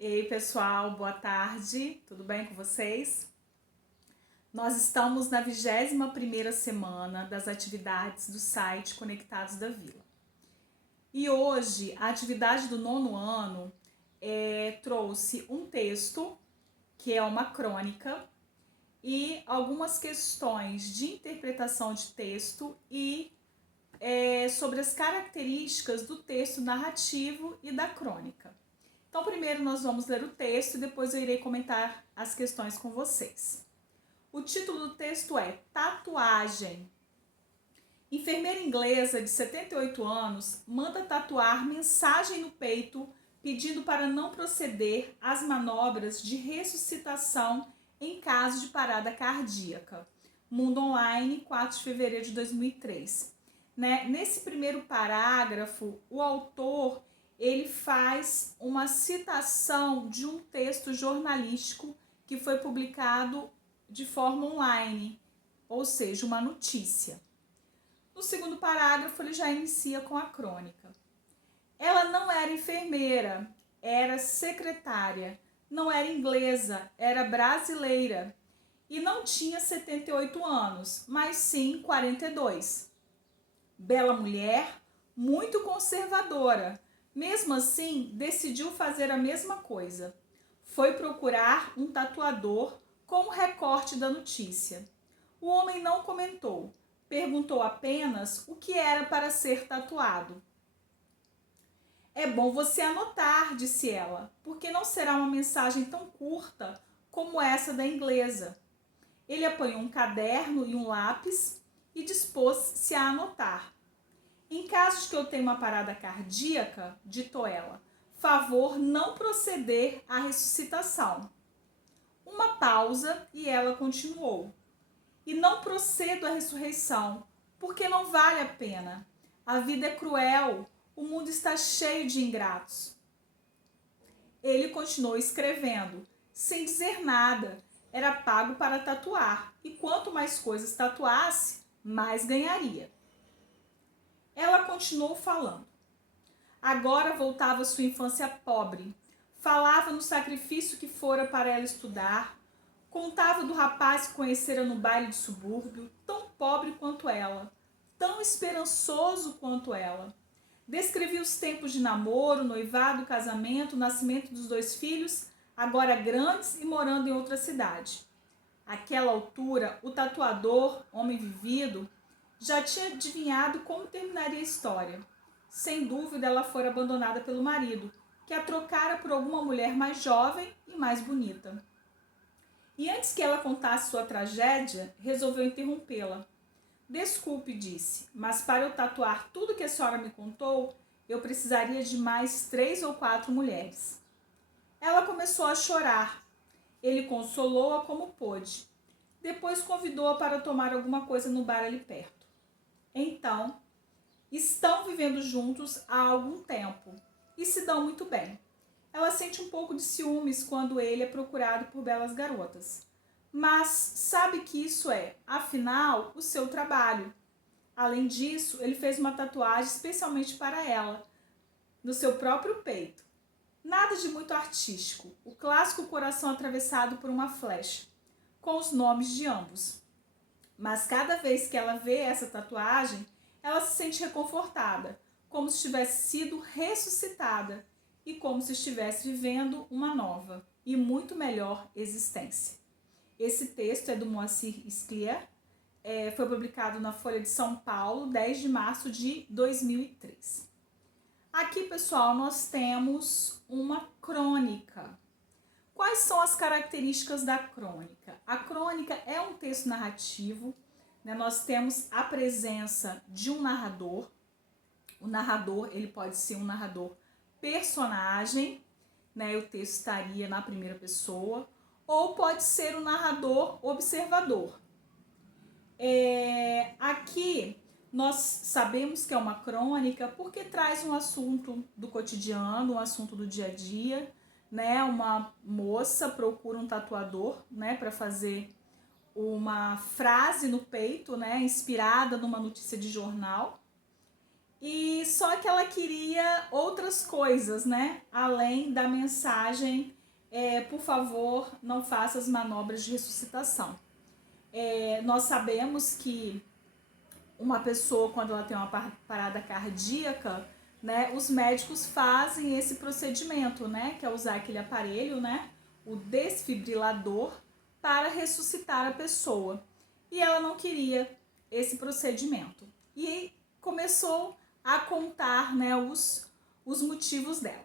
Ei, pessoal, boa tarde, tudo bem com vocês? Nós estamos na 21ª semana das atividades do site Conectados da Vila. E hoje, a atividade do 9º ano trouxe um texto, que é uma crônica, e algumas questões de interpretação de texto e sobre as características do texto narrativo e da crônica. Então, primeiro nós vamos ler o texto e depois eu irei comentar as questões com vocês. O título do texto é Tatuagem. Enfermeira inglesa de 78 anos manda tatuar mensagem no peito pedindo para não proceder às manobras de ressuscitação em caso de parada cardíaca. Mundo Online, 4 de fevereiro de 2003. Nesse primeiro parágrafo, o autor ele faz uma citação de um texto jornalístico que foi publicado de forma online, ou seja, uma notícia. No segundo parágrafo, ele já inicia com a crônica. Ela não era enfermeira, era secretária, não era inglesa, era brasileira e não tinha 78 anos, mas sim 42. Bela mulher, muito conservadora. Mesmo assim, decidiu fazer a mesma coisa. Foi procurar um tatuador com o recorte da notícia. O homem não comentou, perguntou apenas o que era para ser tatuado. É bom você anotar, disse ela, porque não será uma mensagem tão curta como essa da inglesa. Ele apanhou um caderno e um lápis e dispôs-se a anotar. Em caso de que eu tenha uma parada cardíaca, ditou ela, favor não proceder à ressuscitação. Uma pausa e ela continuou. E não procedo à ressurreição, porque não vale a pena. A vida é cruel, o mundo está cheio de ingratos. Ele continuou escrevendo, sem dizer nada. Era pago para tatuar, e quanto mais coisas tatuasse, mais ganharia. Ela continuou falando. Agora voltava sua infância pobre. Falava no sacrifício que fora para ela estudar. Contava do rapaz que conhecera no baile de subúrbio, tão pobre quanto ela, tão esperançoso quanto ela. Descrevia os tempos de namoro, noivado, casamento, nascimento dos 2 filhos, agora grandes e morando em outra cidade. Àquela altura, o tatuador, homem vivido, já tinha adivinhado como terminaria a história. Sem dúvida, ela fora abandonada pelo marido, que a trocara por alguma mulher mais jovem e mais bonita. E antes que ela contasse sua tragédia, resolveu interrompê-la. Desculpe, disse, mas para eu tatuar tudo que a senhora me contou, eu precisaria de mais 3 ou 4 mulheres. Ela começou a chorar. Ele consolou-a como pôde. Depois convidou-a para tomar alguma coisa no bar ali perto. Então, estão vivendo juntos há algum tempo e se dão muito bem. Ela sente um pouco de ciúmes quando ele é procurado por belas garotas, mas sabe que isso é, afinal, o seu trabalho. Além disso, ele fez uma tatuagem especialmente para ela, no seu próprio peito. Nada de muito artístico, o clássico coração atravessado por uma flecha, com os nomes de ambos. Mas cada vez que ela vê essa tatuagem, ela se sente reconfortada, como se tivesse sido ressuscitada e como se estivesse vivendo uma nova e muito melhor existência. Esse texto é do Moacir Scliar, foi publicado na Folha de São Paulo, 10 de março de 2003. Aqui, pessoal, nós temos uma crônica. Quais são as características da crônica? A crônica é um texto narrativo, né? Nós temos a presença de um narrador. O narrador, ele pode ser um narrador personagem, né? O texto estaria na primeira pessoa, ou pode ser um narrador observador. Aqui nós sabemos que é uma crônica porque traz um assunto do cotidiano, um assunto do dia a dia, né? Uma moça procura um tatuador, né, para fazer uma frase no peito, né, inspirada numa notícia de jornal. e só que ela queria outras coisas, né? Além da mensagem, por favor, não faça as manobras de ressuscitação. Nós sabemos que uma pessoa, quando ela tem uma parada cardíaca, né, os médicos fazem esse procedimento, né, que é usar aquele aparelho, né, o desfibrilador, para ressuscitar a pessoa. E ela não queria esse procedimento. E começou a contar, né, os motivos dela.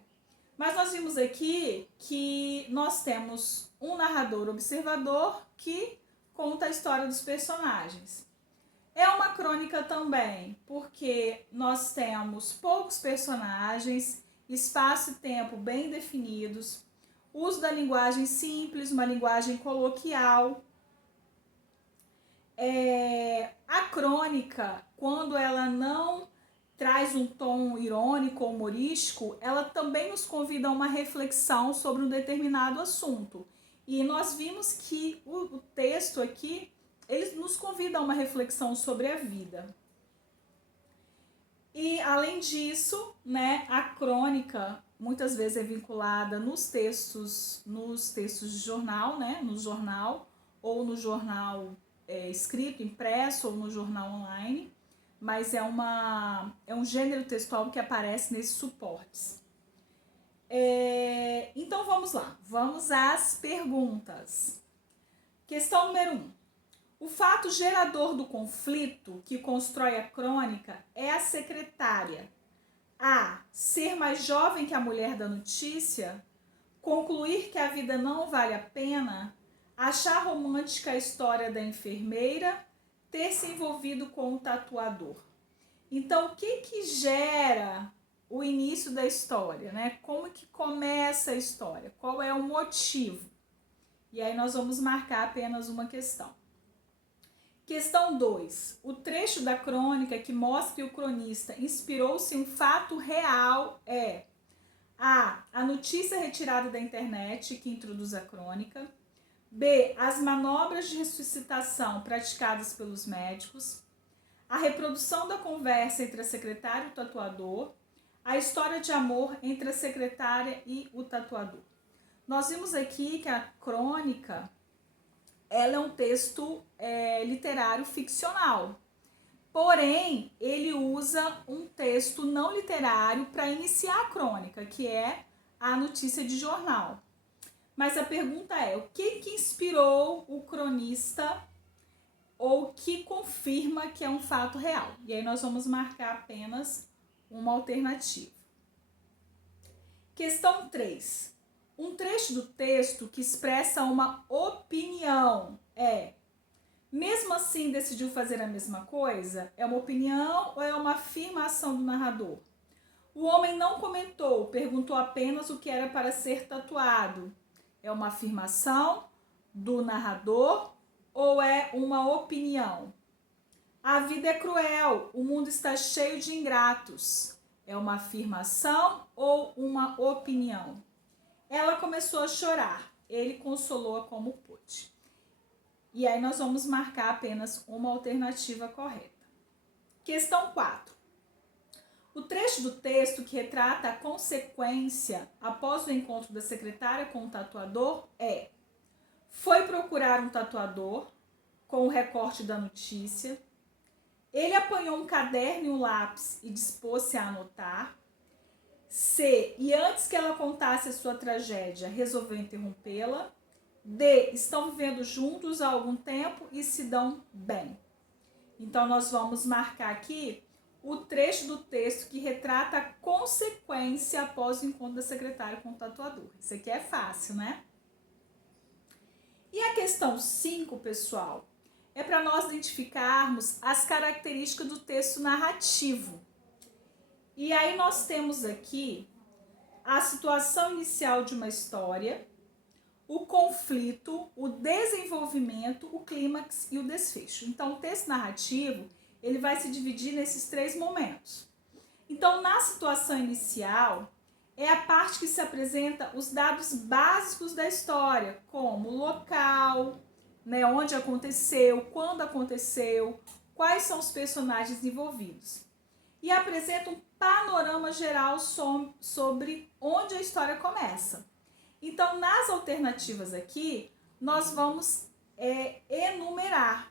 Mas nós vimos aqui que nós temos um narrador observador que conta a história dos personagens. É uma crônica também, porque nós temos poucos personagens, espaço e tempo bem definidos, uso da linguagem simples, uma linguagem coloquial. A crônica, quando ela não traz um tom irônico ou humorístico, ela também nos convida a uma reflexão sobre um determinado assunto. E nós vimos que o texto aqui, ele nos convida a uma reflexão sobre a vida. E além disso, né, a crônica muitas vezes é vinculada nos textos de jornal, né, no jornal ou no jornal escrito, impresso ou no jornal online, mas é um gênero textual que aparece nesses suportes. Então vamos lá, vamos às perguntas. Questão número 1. O fato gerador do conflito que constrói a crônica é a secretária A. Ser mais jovem que a mulher da notícia, concluir que a vida não vale a pena, achar romântica a história da enfermeira, ter se envolvido com o tatuador. Então, o que gera o início da história, né? Como que começa a história? Qual é o motivo? E aí nós vamos marcar apenas uma questão. Questão 2. O trecho da crônica que mostra que o cronista inspirou-se em um fato real é A notícia retirada da internet que introduz a crônica. B. As manobras de ressuscitação praticadas pelos médicos. A reprodução da conversa entre a secretária e o tatuador. A história de amor entre a secretária e o tatuador. Nós vimos aqui que a crônica, ela é um texto literário ficcional. Porém, ele usa um texto não literário para iniciar a crônica, que é a notícia de jornal. Mas a pergunta é, o que inspirou o cronista ou que confirma que é um fato real? E aí nós vamos marcar apenas uma alternativa. Questão 3. Um trecho do texto que expressa uma opinião é: mesmo assim decidiu fazer a mesma coisa? É uma opinião ou é uma afirmação do narrador? O homem não comentou, perguntou apenas o que era para ser tatuado. É uma afirmação do narrador ou é uma opinião? A vida é cruel, o mundo está cheio de ingratos. É uma afirmação ou uma opinião? Ela começou a chorar, ele consolou-a como pôde. E aí nós vamos marcar apenas uma alternativa correta. Questão 4. O trecho do texto que retrata a consequência após o encontro da secretária com o tatuador é: foi procurar um tatuador com o recorte da notícia, ele apanhou um caderno e um lápis e dispôs-se a anotar. C. E antes que ela contasse a sua tragédia, resolveu interrompê-la. D. Estão vivendo juntos há algum tempo e se dão bem. Então, nós vamos marcar aqui o trecho do texto que retrata a consequência após o encontro da secretária com o tatuador. Isso aqui é fácil, né? E a questão 5, pessoal, é para nós identificarmos as características do texto narrativo. E aí nós temos aqui a situação inicial de uma história, o conflito, o desenvolvimento, o clímax e o desfecho. Então, o texto narrativo, ele vai se dividir nesses 3 momentos. Então, na situação inicial, é a parte que se apresenta os dados básicos da história, como o local, né, onde aconteceu, quando aconteceu, quais são os personagens envolvidos. e apresenta um panorama geral sobre onde a história começa. Então, nas alternativas aqui, nós vamos enumerar,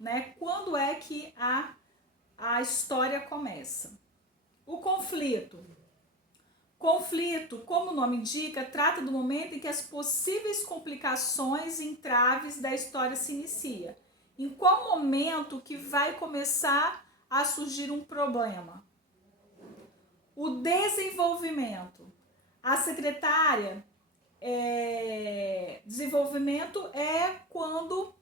né, quando é que a história começa. O conflito. Conflito, como o nome indica, trata do momento em que as possíveis complicações e entraves da história se inicia. Em qual momento que vai começar a surgir um problema? O desenvolvimento. A secretária, desenvolvimento é quando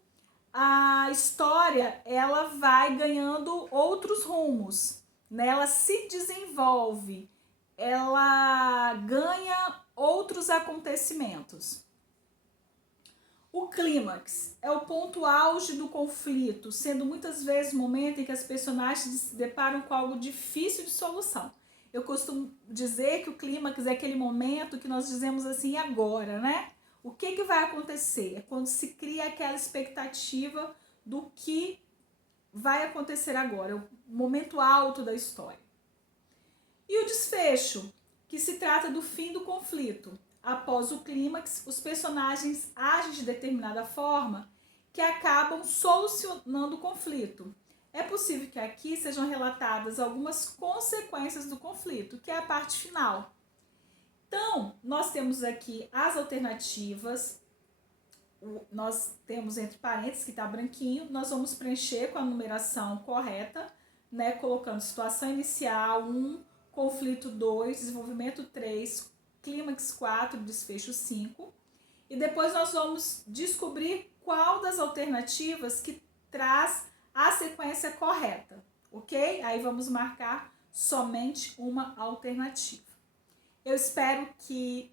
a história ela vai ganhando outros rumos, né? Ela se desenvolve, ela ganha outros acontecimentos. O clímax é o ponto auge do conflito, sendo muitas vezes o momento em que as personagens se deparam com algo difícil de solução. Eu costumo dizer que o clímax é aquele momento que nós dizemos assim, agora, né? O que vai acontecer? É quando se cria aquela expectativa do que vai acontecer agora, é o momento alto da história. E o desfecho, que se trata do fim do conflito. Após o clímax, os personagens agem de determinada forma que acabam solucionando o conflito. É possível que aqui sejam relatadas algumas consequências do conflito, que é a parte final. Então, nós temos aqui as alternativas, nós temos entre parênteses, que está branquinho, nós vamos preencher com a numeração correta, né, colocando situação inicial 1, conflito 2, desenvolvimento 3, clímax 4, desfecho 5. E depois nós vamos descobrir qual das alternativas que traz a sequência correta, ok? Aí vamos marcar somente uma alternativa. Eu espero que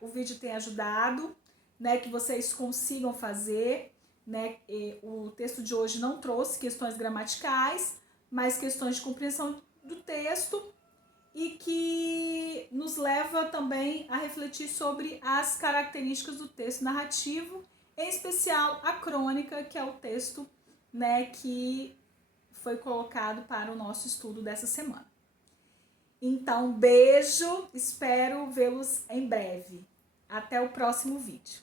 o vídeo tenha ajudado, né, que vocês consigam fazer, né? O texto de hoje não trouxe questões gramaticais, mas questões de compreensão do texto e que nos leva também a refletir sobre as características do texto narrativo, em especial a crônica, que é o texto, né, que foi colocado para o nosso estudo dessa semana. Então, beijo, espero vê-los em breve. Até o próximo vídeo.